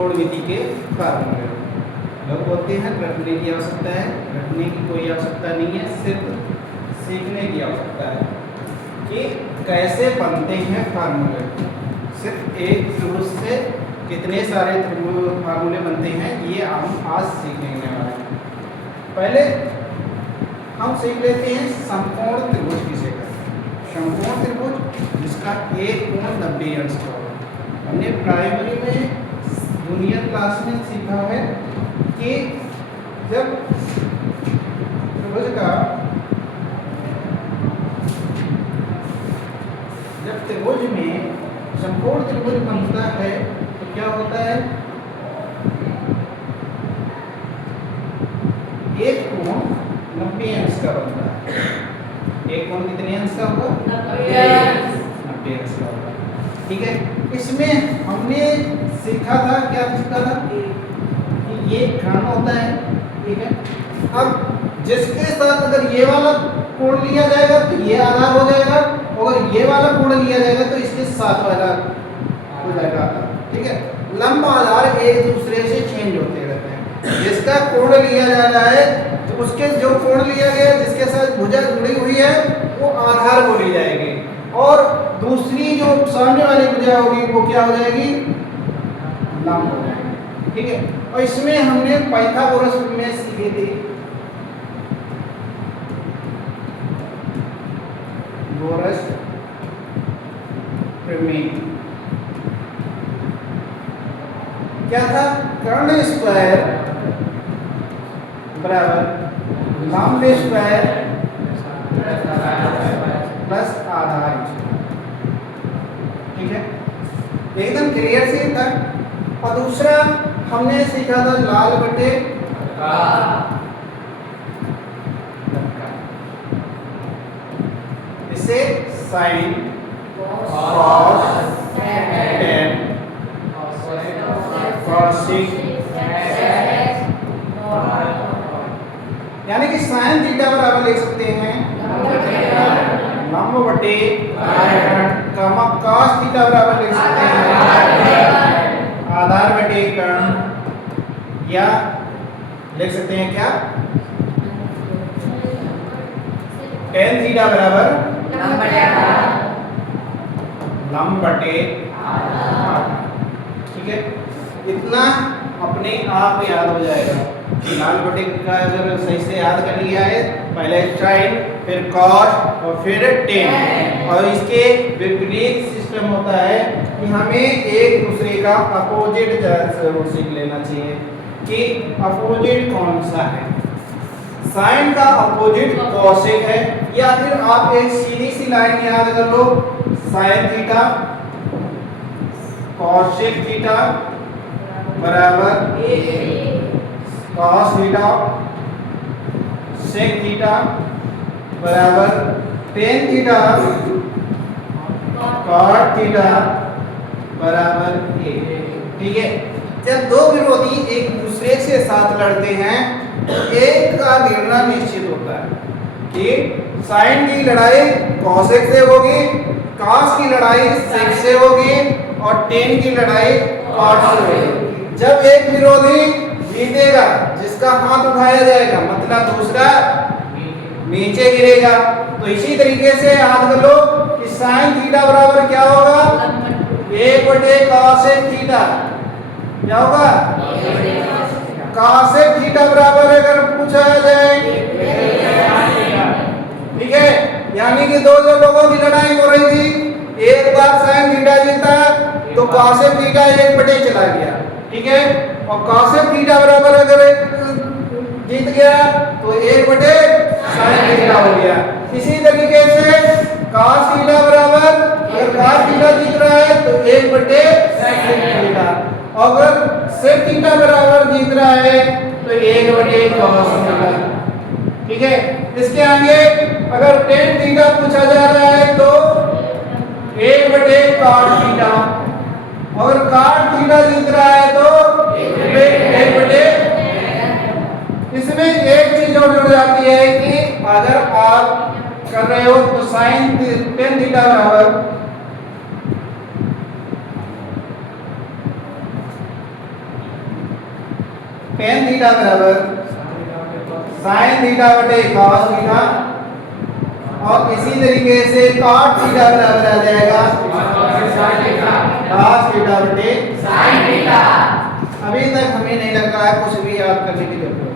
कोण विधि के फार्मूले लोग बोलते हैं रटने की आवश्यकता है। रटने की कोई आवश्यकता नहीं है, सिर्फ सीखने की आवश्यकता है कि कैसे बनते हैं फार्मूले। सिर्फ एक त्रिभुज से कितने सारे फार्मूले बनते हैं ये हम आज सीखने वाले हैं। पहले हम सीख लेते हैं समकोण त्रिभुज किसे कहते हैं। समकोण त्रिभुज जिसका एक कोण 90 अंश का होगा। हमने प्राइमरी में जूनियर क्लास में सीखा है कि जब त्रिभुज का में समकोण त्रिभुज बनता है तो क्या होता है, एक कोण 90 अंश का बनता है। एक कोण कितने अंश का होगा? 90 अंश का होगा। ठीक है, इसमें हमने सीखा था, क्या सीखा था कि ये घन होता है। ठीक है, अब जिसके साथ अगर ये वाला कोण लिया जाएगा तो ये आधार हो जाएगा, और ये वाला कोण लिया जाएगा तो इसके साथ वाला हो जाएगा आधार। ठीक है, लंब आधार एक दूसरे से चेंज होते रहते हैं। जिसका कोण लिया जा रहा है तो उसके जो कोण लिया गया जिसके साथ भुजा जुड़ी हुई है वो आधार बोली जाएगी, और दूसरी जो सामने वाली भुजा होगी वो क्या हो जाएगी? लंब हो जाएगी। ठीक है, और इसमें हमने पाइथागोरस में सीखे थे गोरस प्रमेय। क्या था? कर्ण स्क्वायर बराबर लंब स्क्वायर प्लस आधार। ठीक है, एकदम क्लियर से था। और दूसरा हमने सीखा था लाल बटे इससे साइन कॉस टेन कॉसिक, यानी कि साइन थीटा बराबर लिख सकते हैं लंब बटे कॉमा कॉस थीटा बराबर लिख सकते हैं आधार बटे कर्ण, या लिख सकते हैं क्या टेन थीटा बराबर लंब बटे। ठीक है, इतना अपने आप याद हो जाएगा। लाल बटे का अगर सही से याद कर लिया है, पहले साइन फिर कॉस और फिर टेन, और इसके विपरीत सिस्टम होता है कि हमें एक दूसरे का अपोजिट जरूर सीख लेना चाहिए कि अपोजिट कौन सा है। साइन का अपोजिट कॉसेक है, या फिर आप एक सीधी सी लाइन याद कर लो, साइन थीटा कॉसेक थीटा बराबर कॉस थीटा सेक थीटा बराबर टेन थीटा कॉट थीटा बराबर ए। ठीक है, जब दो विरोधी एक दूसरे से साथ लड़ते हैं तो एक का गिरना निश्चित होता है कि साइन की लड़ाई कॉसेक से होगी, कॉस की लड़ाई सेक से होगी, और टेन की लड़ाई कॉट से होगी। जब एक विरोधी जीतेगा जिसका हाथ उठाया जाएगा मतलब दूसरा नीचे गिरेगा। तो इसी तरीके से याद कर लो कि साइन थीटा बराबर क्या होगा? 1/cos theta. क्या होगा? cos थीटा बराबर अगर पूछा जाए, ठीक है, यानी कि दो लोगों की लड़ाई हो रही थी, एक बार साइन थीटा जीता तो cos थीटा 1/, चला गया। ठीक है, और cos थीटा बराबर अगर जीत गया तो 1/sin थीटा हो गया। इसी तरीके से cos थीटा बराबर अगर cos थीटा जीत रहा है तो 1/sec थीटा, और अगर sec थीटा बराबर जीत रहा है तो 1/cos थीटा। ठीक है, इसके आगे अगर tan थीटा पूछा जा रहा है तो 1/cot थीटा, और cot थीटा जीत रहा है तो 1/, इसमें एक चीज और जुड़ जाती है कि अगर आप कर रहे हो तो साइन टेन थीटा बराबर टेन थीटा बराबर साइन थीटा बटे कॉस थीटा, और इसी तरीके से कॉट थीटा बराबर आ जाएगा कॉस थीटा बटे साइन थीटा। अभी तक हमें नहीं लग रहा है कुछ भी याद करने की जरूरत,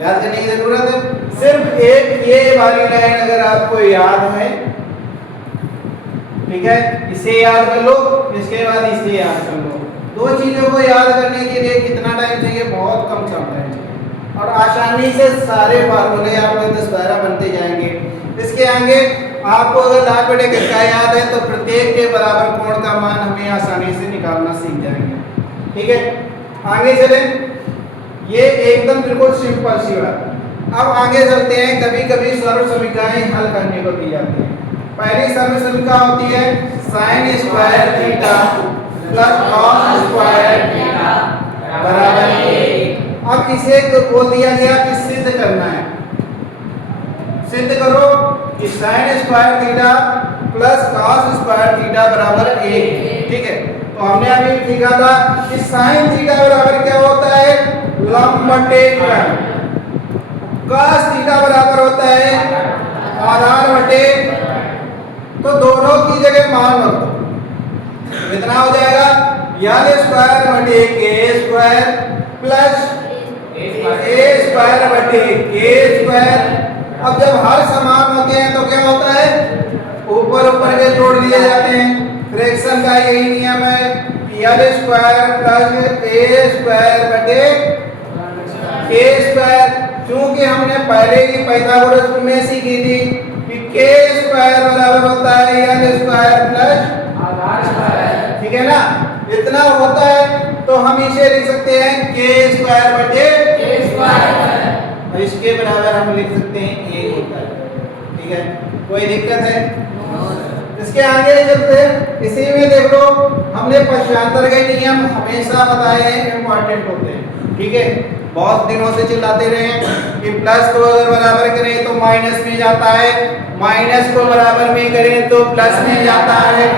याद करने की जरूरत है। सिर्फ एक ये वाली लाइन अगर आपको याद है, ठीक है, इसे याद कर लो, इसके बाद इसे याद कर लो। दो चीजों को याद करने के लिए कितना टाइम चाहिए? बहुत कम टाइम चाहिए, और आसानी से सारे फार्मूले आपके 10-12 बनते जाएंगे। इसके आगे आपको अगर लाभ बटे किसका याद है तो प्रत्येक के बराबर कोण का मान हमें आसानी से निकालना सीख जाएंगे, ठीक है। आगे चले, ये एकदम बिल्कुल सिंपल सी बात। अब आगे चलते हैं, कभी कभी सर्व समीकरणें हल करने को दी जाती है। पहली सर्व समीकरण होती है sine square theta plus cos square theta बराबर 1। अब इसे बोल दिया गया कि सिद्ध करना है। सिद्ध करो कि sine square theta plus cos square theta बराबर 1, ठीक है। तो हमने अभी लिखा था कि साइन थीटा बराबर क्या होता है? लंब बटे कोण। कॉस थीटा बराबर होता है आधार बटे, तो दोनों की जगह मान रख दो। कितना हो जाएगा? यल स्क्वायर बटे के स्क्वायर प्लस ए स्क्वायर बटे के स्क्वायर। अब जब हर समान होते हैं तो क्या होता है? ऊपर ऊपर के जोड़ लिए जाते हैं। फ्रैक्शन का यही नियम है कि यल स्क्वायर प्लस ए स्क्वायर बटे के स्क्वायर। क्योंकि हमने पहले ही पाइथागोरस में सीखी थी कि के स्क्वायर बराबर होता है यल स्क्वायर प्लस आधार स्क्वायर, ठीक है ना। इतना होता है तो हम इसे लिख सकते हैं के स्क्वायर बटे के स्क्वायर, इसके बराबर हम लिख सकते हैं 1 होता है, ठीक है। कोई दिक्कत है? इसके आगे चलते हैं। इसी में देख लो, हमने पक्षांतर के नियम हमेशा बताए हैं, इंपॉर्टेंट होते हैं, ठीक है। बहुत दिनों से चिल्लाते रहे कि प्लस को अगर बराबर करें तो माइनस में जाता है, माइनस को बराबर में करें तो प्लस में जाता है,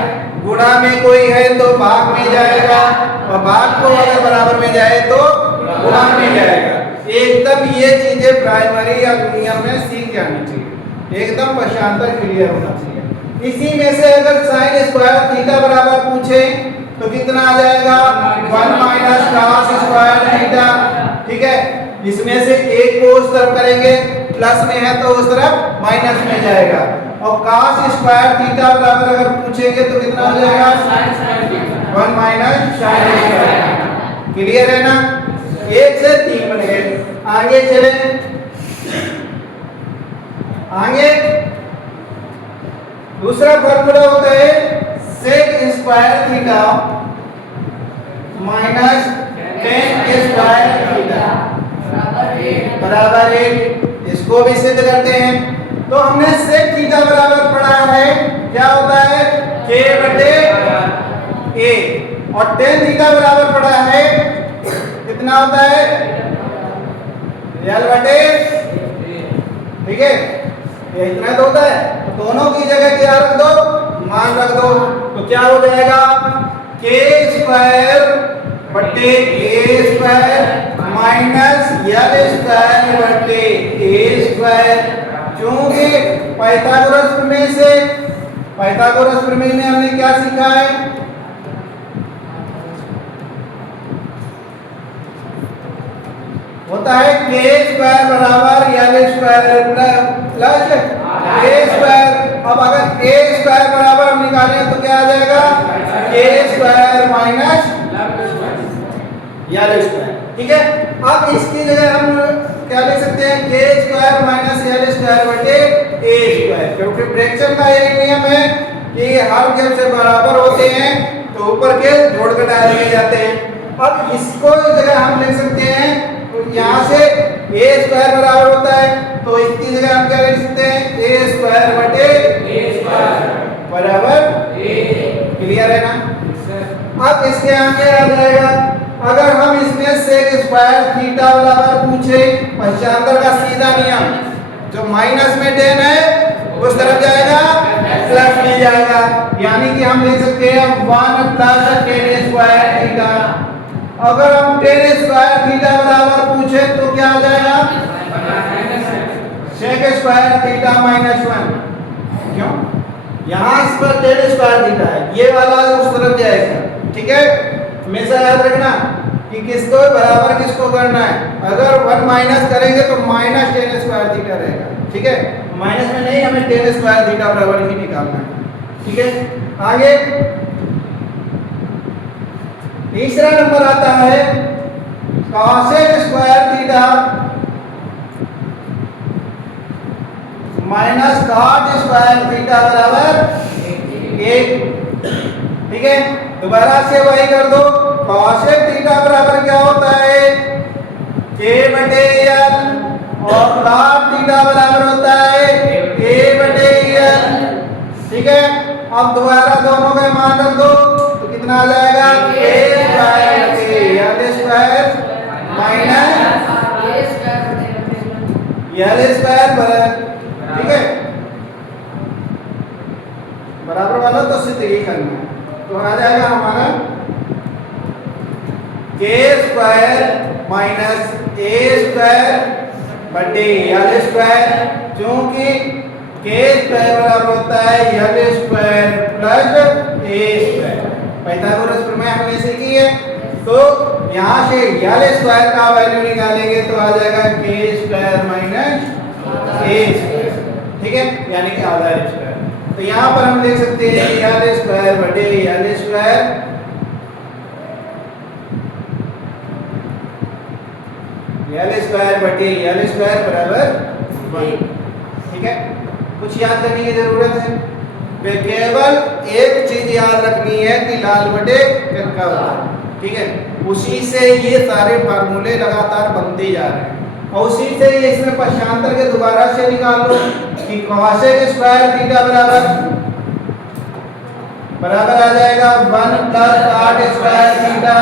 गुणा में कोई है तो भाग में जाएगा, और भाग को अगर बराबर में जाए तो गुणा में जाएगा। एकदम ये चीजें प्राइमरी या नियम में सीख जानी चाहिए, एकदम पक्षांतर क्लियर होना चाहिए। इसी में से अगर साइन स्क्वायर थीटा बराबर पूछे तो कितना आ जाएगा? 1 माइनस कॉस स्क्वायर थीटा, ठीक है। इसमें से एक को उस तरफ करेंगे, प्लस में है तो उस तरफ माइनस में जाएगा, और कॉस स्क्वायर थीटा बराबर अगर पूछेंगे तो कितना हो जाएगा? 1 माइनस साइन स्क्वायर। क्लियर है ना? 1 से 3 बन गए। आगे चले, आगे दूसरा फॉर्मूला होता है sec square theta minus tan square theta बराबर 1। इसको भी सिद्ध करते हैं। तो हमने सेक थीटा बराबर पढ़ा है, क्या होता है? के बटे ए, और टेन थीटा बराबर पढ़ा है, कितना होता है? यल बटे, ठीक है। ये इतना तो होता है, तो दोनों की जगह क्या रख दो? मान रख दो। तो क्या हो जाएगा? के स्क्वायर बटे ए स्क्वायर माइनस यल स्क्वायर बटे ए स्क्वायर। क्योंकि पाइथागोरस प्रमेय से, पाइथागोरस प्रमेय में हमने क्या सीखा है? होता है के स्क्वायर बराबर यल स्क्वायर प्लस ए स्क्वायर। अब अगर ए स्क्वायर बराबर हम निकालें तो क्या आ जाएगा? के स्क्वायर माइनस यल स्क्वायर, ठीक है। अब इसकी जगह हम क्या लिख सकते हैं? के स्क्वायर माइनस यल स्क्वायर बटे ए स्क्वायर। क्योंकि फ्रैक्शन का यही नियम है कि हर जब से बराबर होते हैं तो ऊपर के जोड़ घटा दिए जाते हैं। अब इसको जगह हम लिख सकते हैं, यहाँ से ए स्क्वायर बराबर होता है तो इसकी जगह हम क्या लिख सकते हैं? ए स्क्वायर बटे ए स्क्वायर बराबर ए। क्लियर है ना? अब इसके आगे आ जाएगा, अगर हम इसमें सेक स्क्वायर थीटा बराबर पूछे, पक्षांतर का सीधा नियम, जो माइनस में टेन है उस तरफ जाएगा, प्लस में जाएगा, यानी कि हम लिख सकते हैं 1 प्लस टेन स्क्वायर थीटा। अगर हम टेन स्क्वायर थीटा बराबर पूछे तो क्या आ जाएगा? Sec square theta minus 1। क्यों? यहाँ इस पर टेन स्क्वायर थीटा है, ये वाला उस तरफ जाएगा। ठीक है, हमेशा याद रखना कि किसको बराबर किसको करना है। अगर 1 माइनस करेंगे तो माइनस टेन स्क्वायर थीटा रहेगा। ठीक है, माइनस में नहीं, हमें टेन स्क्वायर थीटा बराबर ही निकालना है। ठीक है, आगे तीसरा नंबर आता है cosec square theta minus cot square theta बराबर 1। ठीक है, दोबारा से वही कर दो। कॉसेक थीटा बराबर क्या होता है? k/l और कॉट थीटा बराबर होता है k/l। ठीक है, अब दोबारा दोनों का मान रख दो तो कितना आ जाएगा? l square minus l square बराबर। ठीक है, बराबर वाला तो सिर्फ यही करना है, तो आ जाएगा हमारा k square minus a square बटे l स्क्वायर, क्योंकि k स्क्वायर बराबर होता है l square plus a square. Pythagoras प्रमेय हमने सीखी है, तो यहाँ से l स्क्वायर का वैल्यू निकालेंगे तो आ जाएगा k square minus a square. ठीक है, यानी कि आधा स्क्वायर। तो यहाँ पर हम देख सकते हैं l स्क्वायर बटे l स्क्वायर l स्क्वायर बटे l स्क्वायर बराबर 1। ठीक है, कुछ याद करने की जरूरत है? वे केवल एक चीज याद रखनी है कि लाल बटे कक्का होता। ठीक है, उसी से ये सारे फार्मूले लगातार बनते जा रहे हैं, और उसी से ये इसमें पक्षांतर के दोबारा से निकाल लो कि कॉसेक स्क्वायर थीटा बराबर आ जाएगा 1 प्लस कॉट स्क्वायर थीटा,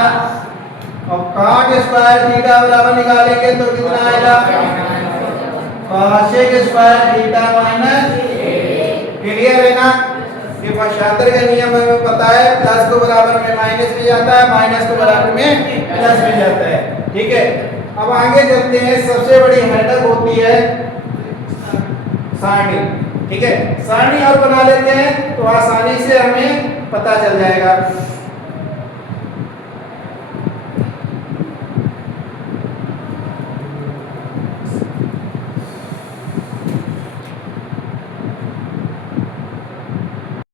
और कॉट स्क्वायर थीटा बराबर निकालेंगे तो कितना आएगा? Cosec square theta minus. Clear है ना? ये पक्षांतर का नियम हमें पता है, प्लस को बराबर में माइनस में जाता है, माइनस को बराबर में प्लस में जाता है। ठीक है, अब आगे चलते हैं। सबसे बड़ी हेडक होती है सारणी। ठीक है, सारणी और बना लेते हैं तो आसानी से हमें पता चल जाएगा।